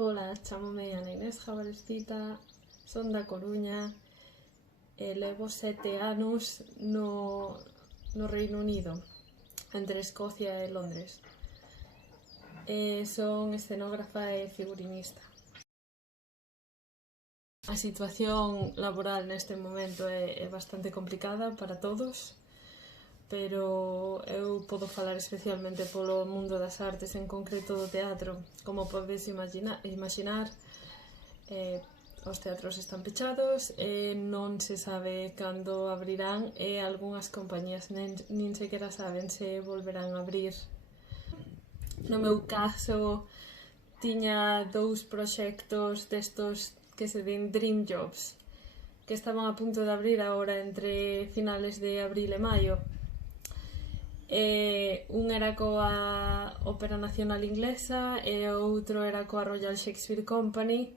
Ola, chámome Ana Inés Jabalescita, son da Coruña e levo 7 anos no Reino Unido, entre Escocia e Londres. Son escenógrafa e figurinista. A situación laboral neste momento é bastante complicada para todos, pero eu podo falar especialmente polo mundo das artes, en concreto do teatro. Como podes imaginar, os teatros están pechados e non se sabe cando abrirán e algunhas compañías nin sequera saben se volverán a abrir. No meu caso, tiña 2 proxectos destos que se din Dream Jobs, que estaban a punto de abrir agora entre finales de abril e maio. Un era coa Ópera Nacional Inglesa e o outro era coa Royal Shakespeare Company,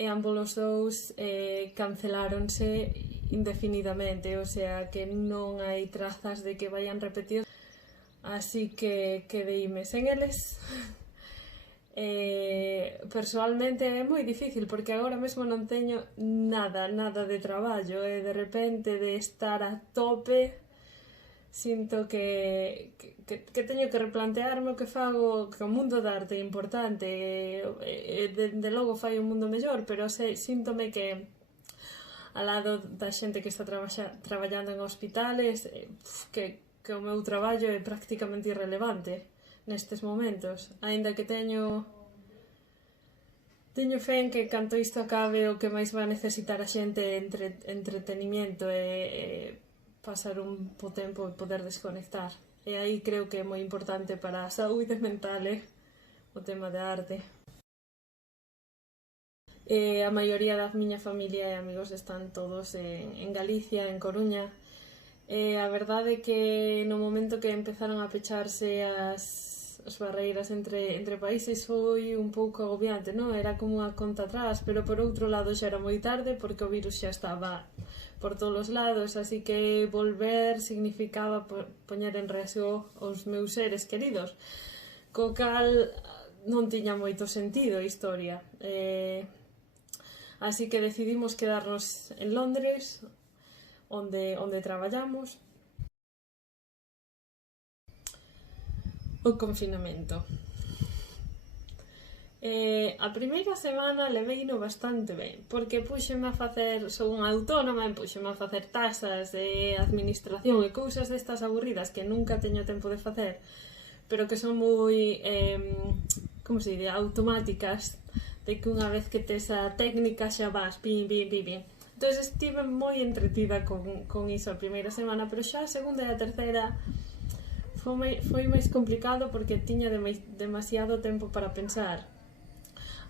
e ambos os dous canceláronse indefinidamente, o sea que non hai trazas de que vayan repetir, así que quedeime sen eles. Persoalmente é moi difícil porque agora mesmo non teño nada de traballo e de repente de estar a tope sinto que teño que replantearme o que fago, que o mundo da arte é importante e de logo fai un mundo mellor, pero síntome que ao lado da xente que está traballando en hospitales que o meu traballo é prácticamente irrelevante nestes momentos, aínda que teño fe en que canto isto acabe o que máis vai necesitar a xente entretenimiento e pasar un bo tempo e poder desconectar. E aí creo que é moi importante para a saúde mental o tema da arte. A maioría da miña familia e amigos están todos en Galicia, en Coruña. A verdade é que no momento que empezaron a pecharse as barreiras entre países foi un pouco agobiante, non? Era como a conta atrás, pero por outro lado xa era moi tarde porque o virus xa estaba por todos os lados, así que volver significaba poñer en riesgo os meus seres queridos, co cal non tiña moito sentido a historia. Así que decidimos quedarnos en Londres, onde traballamos. O confinamento. A primeira semana leveino bastante ben, porque puxeme a facer, sou unha autónoma, puxeme a facer tasas de administración e cousas destas aburridas que nunca teño tempo de facer, pero que son moi, como se diría, automáticas, de que unha vez que tes a técnica xa vas, pim. Entón estive moi entretida con iso a primeira semana, pero xa a segunda e a terceira foi máis complicado porque tiña demasiado tempo para pensar.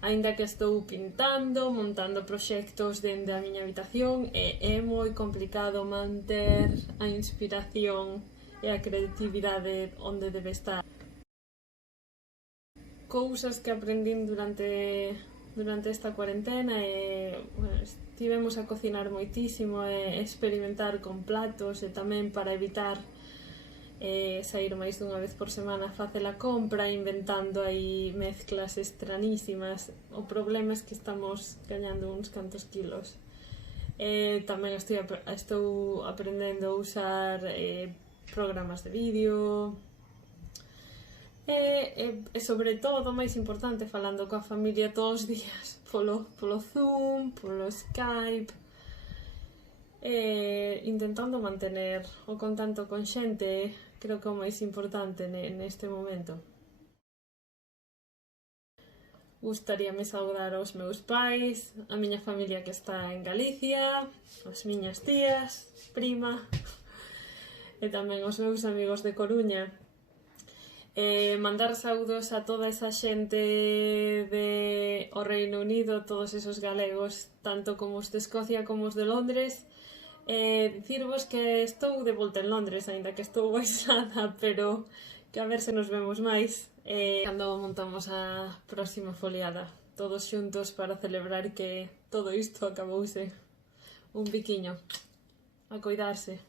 Aínda que estou pintando, montando proxectos dende a miña habitación, é moi complicado manter a inspiración e a creatividade onde debe estar. Cousas que aprendín durante esta cuarentena estivemos a cocinar moitísimo e experimentar con platos e tamén para evitar sair máis dunha vez por semana a facer a compra, inventando aí mezclas estranísimas. O problema é que estamos gañando uns cantos kilos. Tamén estou aprendendo a usar programas de vídeo e sobre todo, máis importante, falando coa familia todos os días polo Zoom, polo Skype, intentando mantener o contacto con xente. Creo que é o máis importante neste momento. Gustaríame saudar aos meus pais, a miña familia que está en Galicia, as miñas tías, prima e tamén os meus amigos de Coruña. Mandar saudos a toda esa xente do Reino Unido, todos esos galegos, tanto como os de Escocia como os de Londres. Dicirvos que estou de volta en Londres, aínda que estou aislada, pero que a ver se nos vemos máis cando montamos a próxima foliada, todos xuntos para celebrar que todo isto acabouse. Un biquiño, a coidarse.